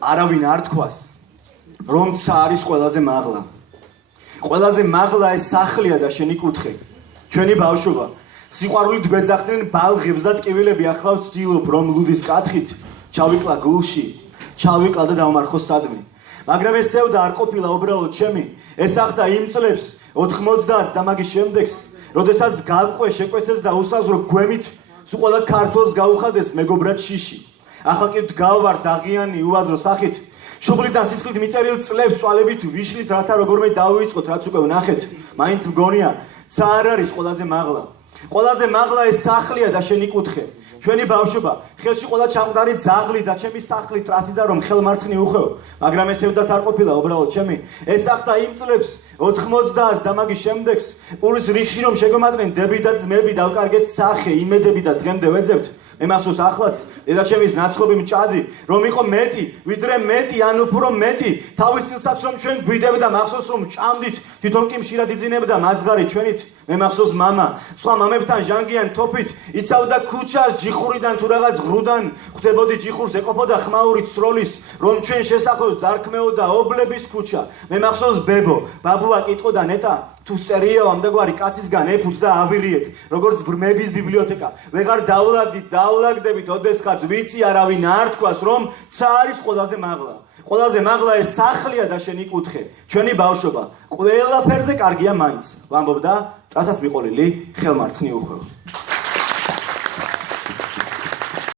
არავინ არ თქვას, რომ ცა არის ყველაზე მაღლა. ყველაზე მაღლა ეს სახლია და შენი კუთხე. ჩვენი ბავშვობა, სიყვარულით გვეძახდნენ ბალღებს და ტკივილები, ახლა ვცდილობ, რომ ლუდის კათხით ჩავიკლა გულში, ჩავიკლა და დავმარხო სადმე. მაგრამ ეს სევდა არ ყოფილა უბრალოდ ჩემი, ეს ახდა იმ წლებს 90 და მაგის შემდეგს, როდესაც გავყვე შეკვეცეს და უსაზრო გვემით სულ ყველა ქართველს გაუხადეს მეგობრად შიში. ახლა კი ვდგავარ დაღიანი უაზრო სახით, შუბლიდან სისხლით მიწერილ წლებს წვალებით ვიშლით, რათა როგორმე დავიწყოთ, რაც უკვე ვნახეთ. მაინც მგონია, ცა არ არის ყველაზე მაღლა. ყველაზე მაღლა ეს სახლია და შენი კუთხე. ჩვენი ბავშვობა, ხელში ყველა ჩამყდარი ძაღლი და ჩემი სახლი ტრასიდა რომ ხელმარცხნი უხვევ, მაგრამ ესევდაც არ ყოფილა უბრალოდ ჩემი. ეს ახდა იმ წლებს 90 და მაგის შემდეგს, პურის რიში რომ შეგვემატნენ დები და ძმები და ვკარგეთ სახე, იმედები და დღემდე ვეძებთ. მე მახსოვს ახლაც დედაჩემის ნაცხოვი მჭადი, რომ იყო მეტი, ვიდრე მეტი, ან უფრო მეტი, თავის წილსაც რომ ჩვენ გვიდებდა, მახსოვს რომ ჭამდით, თვითონ კი მშირად იძინებდა მაძღარი ჩვენით. მე მახსოვს მამა, სხვა მამებთან ჟანგიან თოფით, იცავდა ქუჩას ჯიხურიდან თუ რაღაც ღრუდან, ხვდებოდი ჯიხურს, ეყოფოდა ხმაური ცროლის, რომ ჩვენ შესახვევს დარქმეოდა ობლების ქუჩა. მე მახსოვს ბებო, ბაბუა კითხოდა ნეტა, თუ წერია ამდაგვარი კაცისგან ეფუძ და ავირიეთ, როგორც ბრმების ბიბლიოთეკა. ვეღარ დავლაგდებით, ოდესღაც ვიცი არავინ არ თქვას, რომ ცა არის ყველაზე მაღლა. ყველაზე მაღლა ეს სახლია და შენი კუთხე. ჩვენი ბავშვობა, ყველაფერზე კარგია მაინც. ვამბობდა, წასაც მიყოლილი ხელმარცხნი უხვევ.